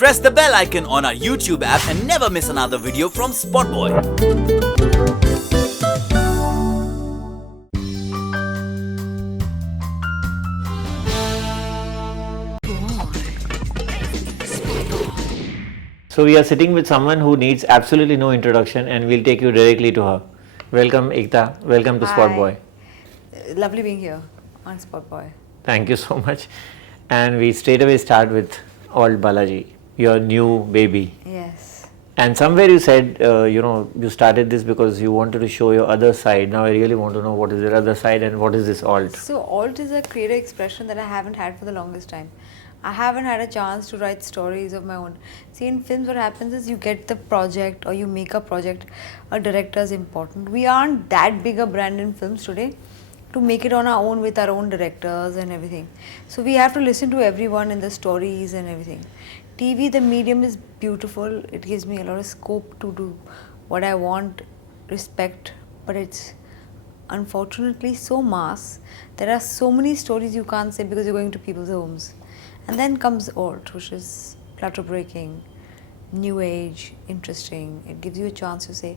Press the bell icon on our YouTube app and never miss another video from SpotboyE. So we are sitting with someone who needs absolutely no introduction, and we'll take you directly to her. Welcome Ekta, welcome to SpotboyE. Lovely being here on SpotboyE. Thank you so much. And we straight away start with ALTBalaji, your new baby. Yes. And somewhere you said, you started this because you wanted to show your other side. Now I really want to know what is your other side and what is this alt? So alt is a creative expression that I haven't had for the longest time. I haven't had a chance to write stories of my own. See, in films what happens is you get the project or you make a project, a director is important. We aren't that big a brand in films today to make it on our own with our own directors and everything. So we have to listen to everyone in the stories and everything. TV, the medium is beautiful. It gives me a lot of scope to do what I want, respect, but it's unfortunately so mass. There are so many stories you can't say because you're going to people's homes. And then comes alt, which is clutter breaking, new age, interesting. It gives you a chance to say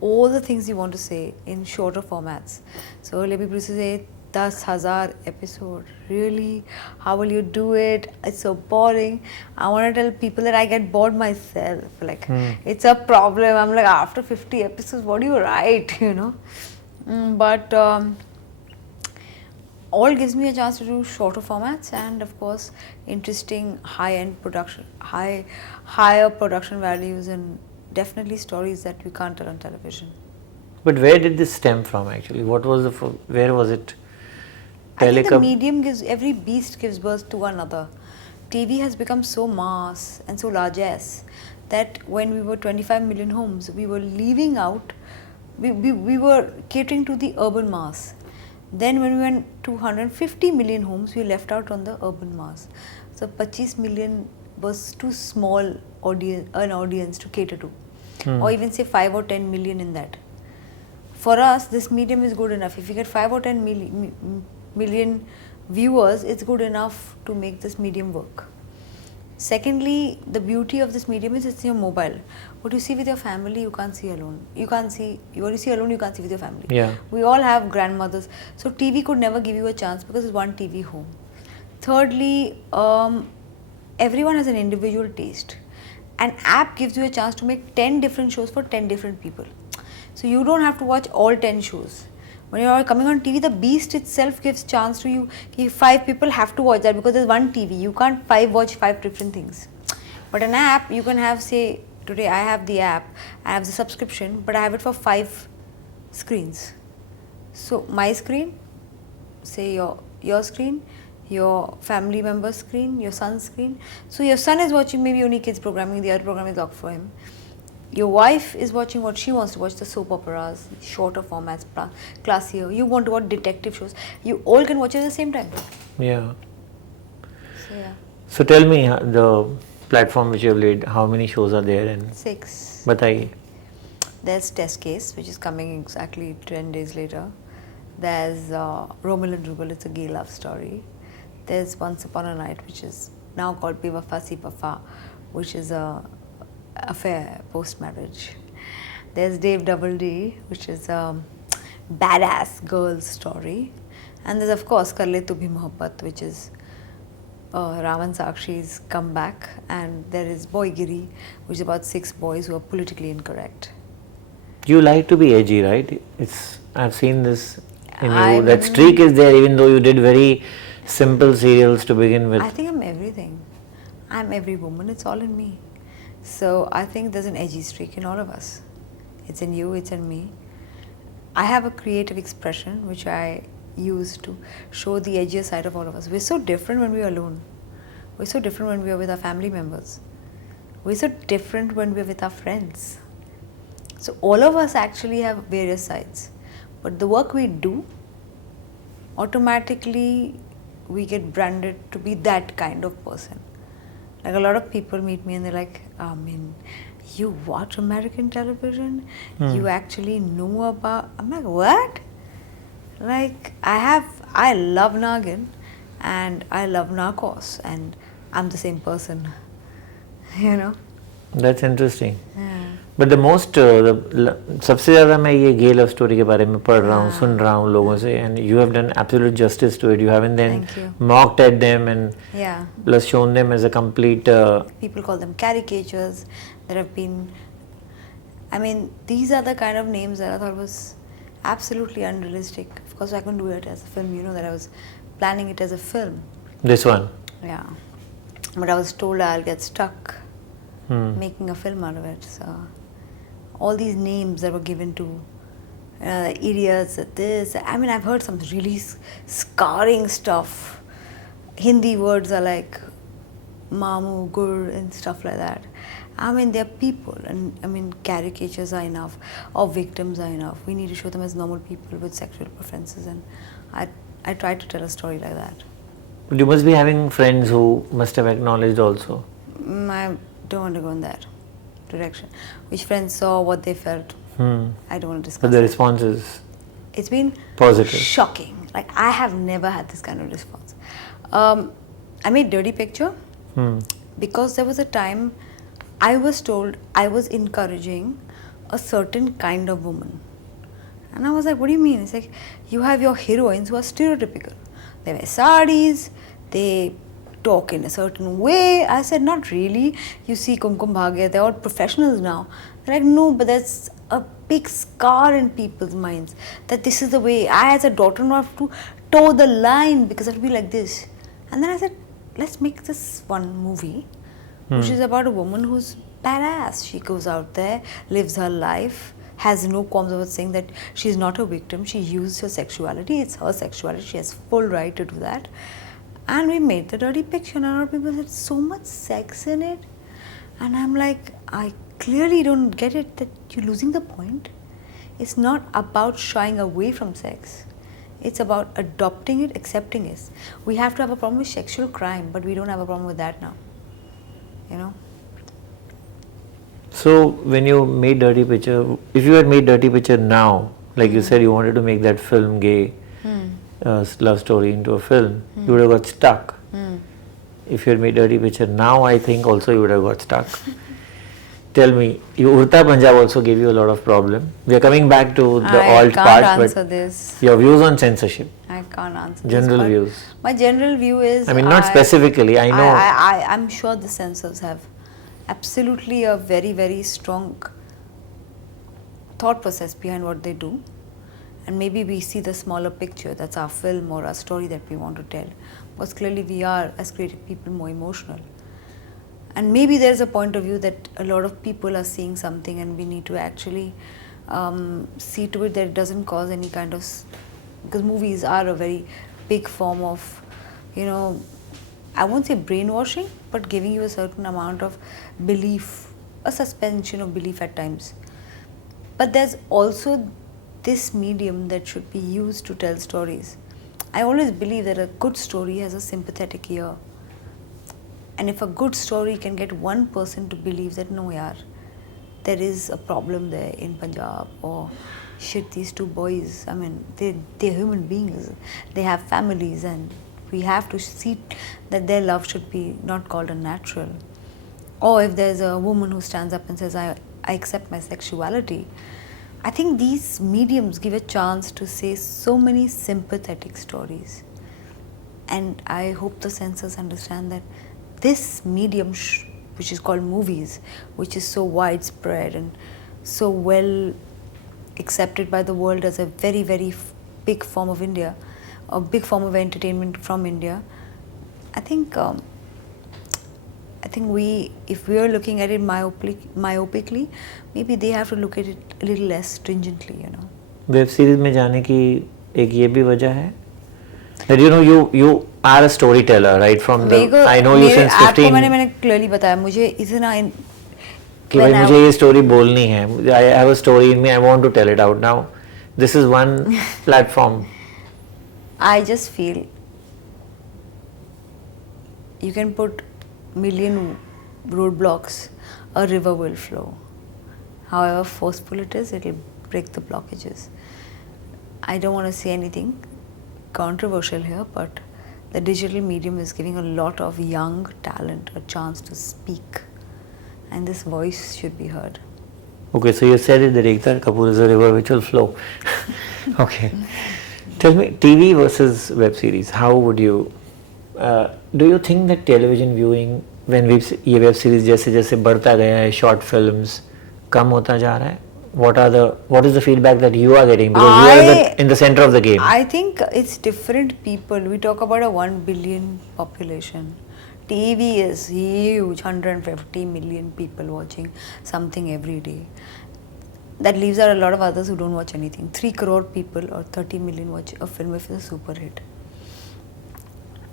all the things you want to say in shorter formats. So earlier people used to say 10,000 episode. Really? How will you do it? It's so boring. I want to tell people that I get bored myself. Like it's a problem. I'm like, after 50 episodes, what do you write? But all gives me a chance to do shorter formats and of course interesting high-end production, higher production values and definitely stories that we can't tell on television. But where did this stem from actually? What was where was it? I think the medium every beast gives birth to another. TV has become so mass and so largesse that when we were 25 million homes, we were leaving out, we were catering to the urban mass. Then when we went to 150 million homes, we left out on the urban mass. So 25 million was too small an audience to cater to. Or even say 5 or 10 million in that. For us, this medium is good enough. If you get 5 or 10 million viewers, it's good enough to make this medium work. Secondly, the beauty of this medium is it's your mobile. What you see with your family, you can't see alone. What you see alone, you can't see with your family. Yeah. We all have grandmothers. So TV could never give you a chance because it's one TV home. Thirdly, everyone has an individual taste. An app gives you a chance to make 10 different shows for 10 different people. So you don't have to watch all 10 shows. When you are coming on TV, the beast itself gives chance to you. 5 people have to watch that because there's one TV. You can't watch 5 different things. But an app, you can have, say, today I have the app, I have the subscription, but I have it for 5 screens. So my screen, say your screen, your family member's screen, your son's screen. So your son is watching maybe only kids programming, the other program is locked for him. Your wife is watching what she wants to watch, the soap operas, shorter formats, classier. You want to watch detective shows. You all can watch it at the same time. Yeah. So yeah. So tell me the platform which you have laid, how many shows are there? And 6. Batai. There's Test Case, which is coming exactly 10 days later. There's Romel and Rubel, it's a gay love story. There's Once Upon a Night, which is now called Bewafa Si Wafa, which is a affair post-marriage. There's Dave Double D, which is a badass girl story. And there's of course Kar Le Tu Bhi Mohabbat, which is Raman Sakshi's comeback. And there is Boy Giri, which is about 6 boys who are politically incorrect. You like to be edgy, right? I've seen this in you. That streak is there even though you did very simple serials to begin with. I think I'm everything. I'm every woman. It's all in me. So I think there's an edgy streak in all of us. It's in you, it's in me. I have a creative expression which I use to show the edgier side of all of us. We're so different when we're alone. We're so different when we're with our family members. We're so different when we're with our friends. So all of us actually have various sides. But the work we do, automatically we get branded to be that kind of person. Like a lot of people meet me and they're like, you watch American television? You actually know about... I'm like, what? Like, I love Nagin and I love Narcos and I'm the same person. you know. That's interesting. Yeah. But the most सबसे ज़्यादा मैं ये गे love story के बारे में पढ़ रहा हूँ, सुन रहा हूँ लोगों से, and you have done absolute justice to it. You haven't then Thank you. mocked at them and Yeah. plus shown them as a complete. People call them caricatures. There have been, I mean, these are the kind of names that I thought was absolutely unrealistic. Of course, I couldn't do it as a film. You know that I was planning it as a film. This one. Yeah. But I was told I'll get stuck making a film out of it. So all these names that were given to idiots, this. I mean, I've heard some really scarring stuff. Hindi words are like mamu, gur, and stuff like that. I mean, they're people, and I mean, caricatures are enough, or victims are enough. We need to show them as normal people with sexual preferences, and I try to tell a story like that. But you must be having friends who must have acknowledged also. I don't want to go in that direction. Which friends saw what they felt. I don't want to discuss. But the that. response is It's been positive. shocking. Like, I have never had this kind of response. I made Dirty Picture because there was a time I was told I was encouraging a certain kind of woman. And I was like, what do you mean? It's like, you have your heroines who are stereotypical. They wear saris, they talk in a certain way. I said, not really. You see Kumkum Bhagya, they're all professionals now. They're like, no, but that's a big scar in people's minds. That this is the way I as a daughter now have to toe the line because I have to be like this. And then I said, let's make this one movie which is about a woman who's badass. She goes out there, lives her life, has no qualms about saying that she's not a victim. She used her sexuality. It's her sexuality. She has full right to do that. And we made the Dirty Picture, and a lot of people said, so much sex in it. And I'm like, I clearly don't get it, that you're losing the point. It's not about shying away from sex. It's about adopting it, accepting it. We have to have a problem with sexual crime, but we don't have a problem with that now. You know? So when you made Dirty Picture, if you had made Dirty Picture now, like you said you wanted to make that film gay love story into a film, you would have got stuck. If you had made Dirty Picture now, I think also you would have got stuck. Tell me, Urta Punjab also gave you a lot of problem. We are coming back to the alt part, but this. your views on censorship, I can't answer general this. views. My general view is, I mean, not specifically, I know. I'm sure the censors have absolutely a very, very strong thought process behind what they do. And maybe we see the smaller picture, that's our film or our story that we want to tell. Because clearly we are, as creative people, more emotional. And maybe there's a point of view that a lot of people are seeing something and we need to actually see to it that it doesn't cause any kind of... Because movies are a very big form of, you know, I won't say brainwashing, but giving you a certain amount of belief, a suspension of belief at times. But there's also this medium that should be used to tell stories. I always believe that a good story has a sympathetic ear. And if a good story can get one person to believe that, no yaar, there is a problem there in Punjab, or shit, these two boys, I mean, they're human beings, they have families, and we have to see that their love should be not called unnatural. Or if there's a woman who stands up and says, I accept my sexuality, I think these mediums give a chance to say so many sympathetic stories. And I hope the censors understand that this medium, which is called movies, which is so widespread and so well accepted by the world as a very, very big form of India, a big form of entertainment from India, I think if we are looking at it myopically, maybe they have to look at it a little less stringently, you know. Web series में जाने की एक ये भी वजह है that you are a storyteller, right? From the I know you since 15. आपको मैंने clearly बताया, मुझे इतना कि भाई मुझे ये story बोलनी है. I have a story in me. I want to tell it out now. This is one platform. I just feel you can put million roadblocks, a river will flow. However forceful it is, it will break the blockages. I don't want to say anything controversial here, but the digital medium is giving a lot of young talent a chance to speak. and this voice should be heard. Okay, so you said it that Ekta Kapoor is a river which will flow. Okay. Tell me, TV versus web series, how would you, do you think that television viewing, when ये web series जैसे जैसे बढ़ता गया है, short films कम होता जा रहा है, what is the feedback that you are getting, because you are in the center of the game? I think it's different people. We talk about a 1 billion population. TV is huge, 150 million people watching something every day. That leaves out a lot of others who don't watch anything. 3 crore people or 30 million watch a film if it's a super hit.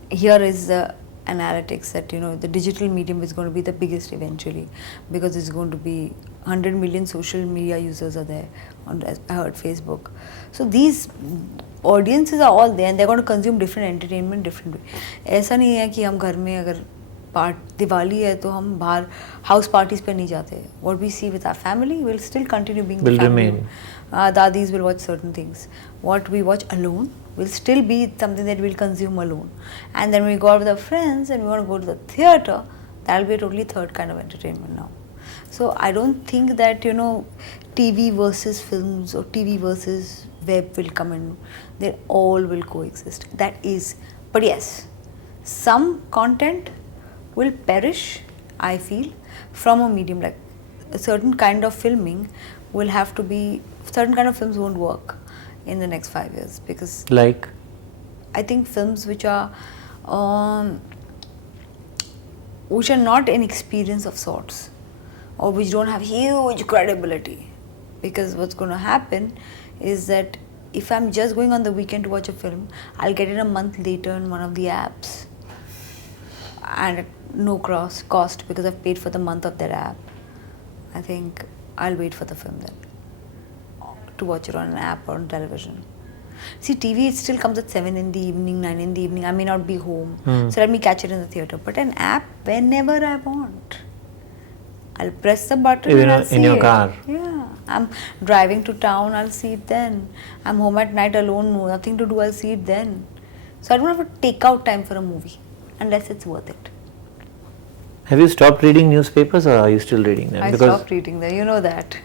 Here is the analytics that, you know, the digital medium is going to be the biggest eventually, because it's going to be 100 million social media users are there on, I heard, Facebook. So these audiences are all there and they're going to consume different entertainment different way. ऐसा नहीं है कि हम घर में अगर दिवाली है तो हम बाहर हाउस पार्टीज पे नहीं जाते. What we see with our family will still continue being the family. Remain. Dadis will watch certain things. What we watch alone will still be something that we'll consume alone. And then when we go out with our friends and we want to go to the theatre, that'll be a totally third kind of entertainment now. So I don't think that, you know, TV versus films or TV versus web will come in. They all will coexist. That is, but yes, some content will perish, I feel, from a medium. Like a certain kind of filming will have to be, certain kind of films won't work in the next 5 years, because like, I think films which are not an experience of sorts, or which don't have huge credibility, because what's going to happen is that if I'm just going on the weekend to watch a film, I'll get it a month later in one of the apps and at no cost because I've paid for the month of that app. I think I'll wait for the film then to watch it on an app or on television. See, TV, it still comes at 7 in the evening, 9 in the evening. I may not be home, so let me catch it in the theatre. But an app, whenever I want, I'll press the button and I'll see in your it. car. Yeah, I'm driving to town, I'll see it then. I'm home at night alone, nothing to do, I'll see it then. So I don't have to take out time for a movie unless it's worth it. Have you stopped reading newspapers or are you still reading them? I stopped reading them, you know that.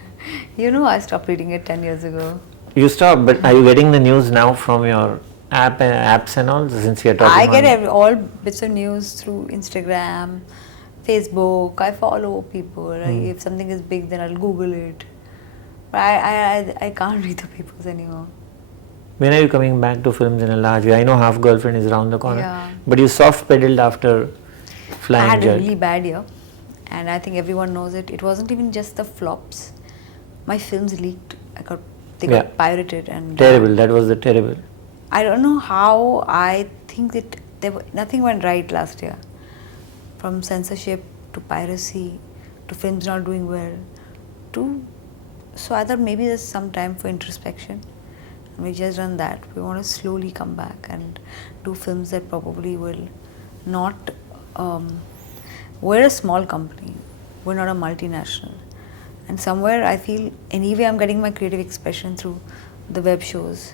You know I stopped reading it 10 years ago. You stopped, but are you getting the news now from your apps and all, since you're talking I get all bits of news through Instagram, Facebook. I follow people. If something is big, then I'll Google it. But I can't read the papers anymore. When are you coming back to films in a large way? I know Half Girlfriend is around the corner, Yeah. but you soft pedaled after Flying I had Judge. a really bad year, and I think everyone knows it. It wasn't even just the flops. My films leaked. They got pirated and terrible. That was the terrible. I don't know how. I think that nothing went right last year. From censorship to piracy to films not doing well so I thought maybe there's some time for introspection. And we just done that. We want to slowly come back and do films that probably will not. We're a small company. We're not a multinational. And somewhere I feel anyway I'm getting my creative expression through the web shows.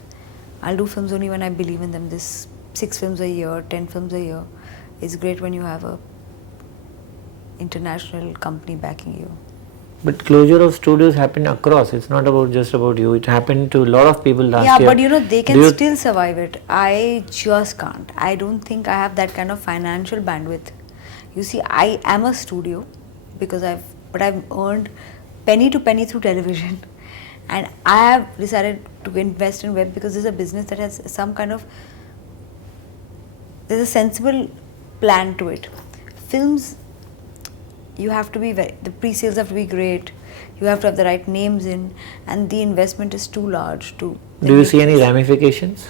I'll do films only when I believe in them. This 6 films a year, 10 films a year is great when you have a international company backing you. But closure of studios happened across. It's not just about you. It happened to a lot of people last year. Yeah, but you know, they can still survive it. I just can't. I don't think I have that kind of financial bandwidth. You see, I am a studio because I've earned penny to penny through television. And I have decided to invest in web because this is a business that has some kind of, there's a sensible plan to it. Films, you have to be the pre-sales have to be great, you have to have the right names in, and the investment is too large to. Do you see any ramifications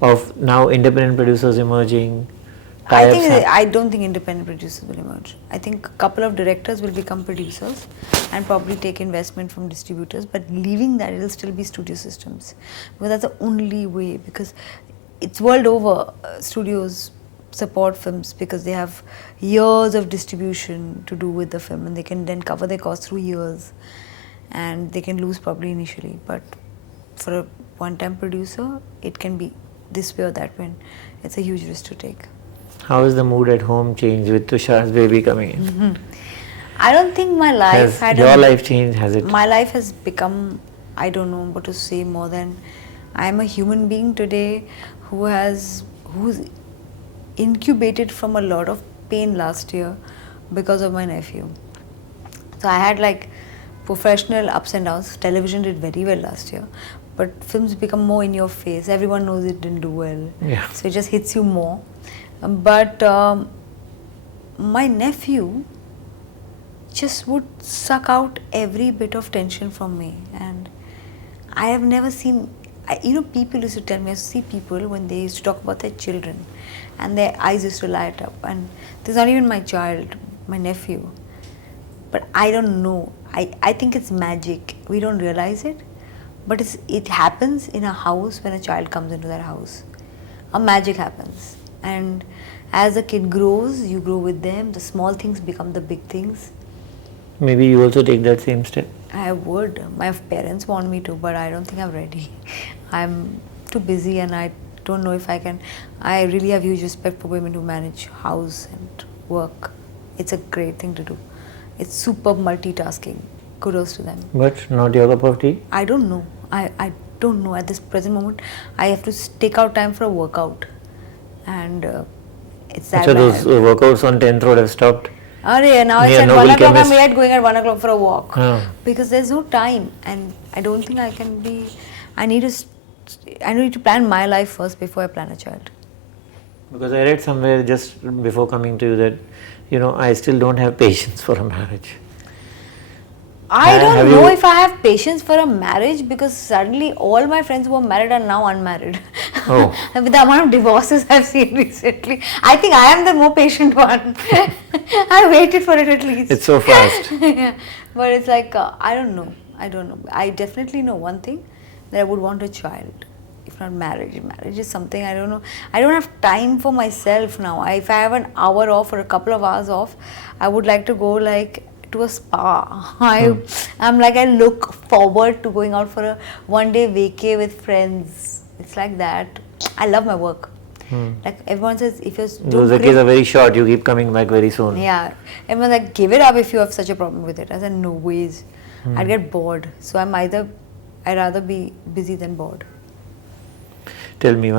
of now independent producers emerging? I don't think independent producers will emerge. I think a couple of directors will become producers and probably take investment from distributors, but leaving that, it will still be studio systems. Because that's the only way, because it's world over, studios support films because they have years of distribution to do with the film, and they can then cover their costs through years, and they can lose probably initially. But for a one-time producer, it can be this way or that way. It's a huge risk to take. How has the mood at home changed with Tushar's baby coming in? I don't think my life Has your life changed? Has it? My life has become, I don't know what to say more than, I'm a human being today who's incubated from a lot of pain last year because of my nephew. So I had like professional ups and downs. Television did very well last year, but films become more in your face. Everyone knows it didn't do well. Yeah. So it just hits you more. But my nephew just would suck out every bit of tension from me, and I have never seen, people used to tell me, I see people when they used to talk about their children and their eyes used to light up, and this is not even my child, my nephew, but I don't know, I think it's magic, we don't realize it, but it happens in a house when a child comes into that house, a magic happens, and as a kid grows, you grow with them, the small things become the big things. Maybe you also take that same step. I would. My parents want me to, but I don't think I'm ready. I'm too busy and I don't know if I can. I really have huge respect for women who manage house and work. It's a great thing to do. It's superb multitasking. Kudos to them. But not your cup of tea? I don't know. I don't know. At this present moment, I have to take out time for a workout. And it's that So bad. those workouts on 10th road have stopped? Now it's Near at Noble 1 o'clock, I'm Chemist. yet going at 1 o'clock for a walk. Ah. Because there's no time and I don't think I can be, I need to plan my life first before I plan a child. Because I read somewhere just before coming to you that, I still don't have patience for a marriage. I don't Have know you- if I have patience for a marriage because suddenly all my friends who are married are now unmarried. Oh. With the amount of divorces I've seen recently, I think I am the more patient one. I waited for it at least. It's so fast. Yeah. But it's like, I don't know. I definitely know one thing, that I would want a child, if not marriage. Marriage is something I don't know. I don't have time for myself now. If I have an hour off or a couple of hours off, I would like to go like to a spa. I'm like, I look forward to going out for a one-day vacay with friends. It's like that. I love my work. Like everyone says, if you're Those vacays are very short, you keep coming back very soon. yeah, everyone's like, give it up if you have such a problem with it. I said, no ways. I'd get bored. So I'd rather be busy than bored. Tell me,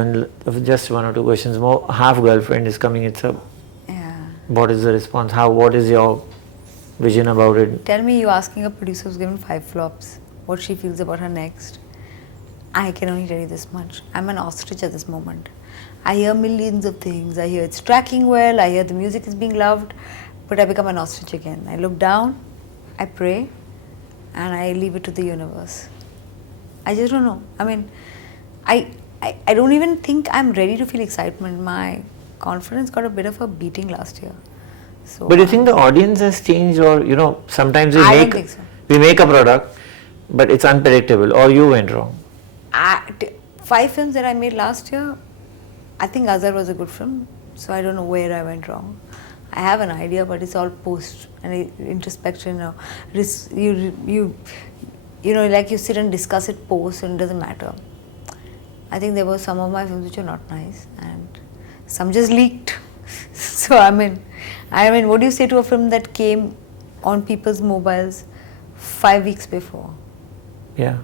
just one or two questions more. Half girlfriend is coming, it's up. Yeah. What is the response? What is your vision about it? Tell me, you asking a producer who's given 5 flops, what she feels about her next. I can only tell you this much. I'm an ostrich at this moment. I hear millions of things. I hear it's tracking well. I hear the music is being loved. But I become an ostrich again. I look down, I pray, and I leave it to the universe. I just don't know. I mean, I don't even think I'm ready to feel excitement. My confidence got a bit of a beating last year. So But do you think the audience has changed, or sometimes I don't think so. we make a product, but it's unpredictable, or you went wrong? 5 films that I made last year, I think Azhar was a good film, so I don't know where I went wrong. I have an idea, but it's all post and introspection. You like you sit and discuss it post, and it doesn't matter. I think there were some of my films which were not nice, and some just leaked. So I mean, what do you say to a film that came on people's mobiles 5 weeks before? Yeah.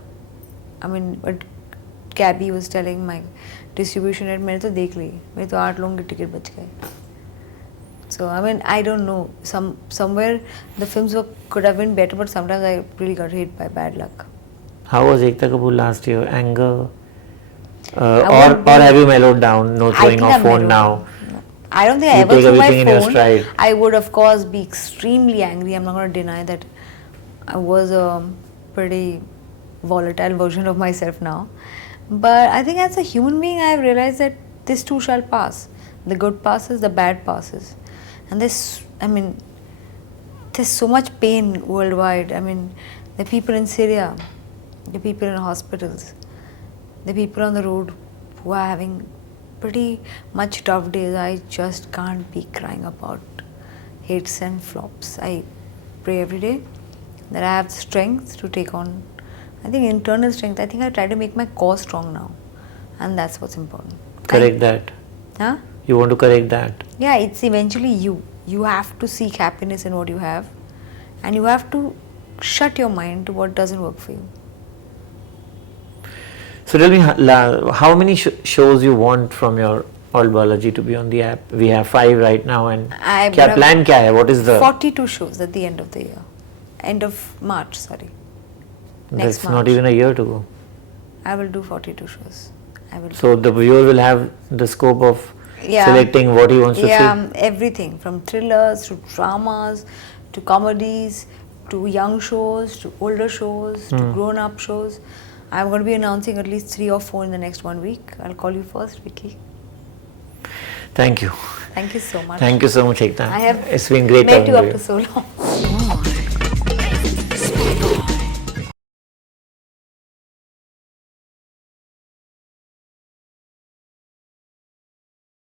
I mean, what Gabby was telling my distribution head, मैंने तो देख ली, मेरे तो 8 लोगों के ticket बच गए. So I mean, I don't know. Somewhere the films could have been better, but sometimes I really got hit by bad luck. How was Ekta Kapoor last year? Anger? Or have you mellowed down? No throwing off phone now? I don't think I You ever take threw my everything in your phone. stride. I would of course be extremely angry. I'm not going to deny that I was a pretty volatile version of myself now. But I think as a human being, I have realized that this too shall pass. The good passes, the bad passes. And there's so much pain worldwide. I mean, the people in Syria, the people in hospitals, the people on the road who are having pretty much tough days. I just can't be crying about hits and flops. I pray every day that I have the strength to take on, I think internal strength. I think I try to make my core strong now, and that's what's important. Correct that. Huh? You want to correct that. Yeah, it's eventually you. You have to seek happiness in what you have. and you have to shut your mind to what doesn't work for you. So tell me, how many shows you want from your ALTBalaji to be on the app? We have 5 right now, and क्या plan क्या है? What is the 42 shows at the end of the year, end of March, sorry. That's not even a year to go. I will do 42 shows. So the viewer will have the scope of selecting what he wants to see. Yeah, everything from thrillers to dramas to comedies to young shows to older shows to grown-up shows. I'm going to be announcing at least 3 or 4 in the next 1 week. I'll call you first, Vicky. Thank you. Thank you so much. Thank you so much, Ekta. I have it's been great met talking you to after so long.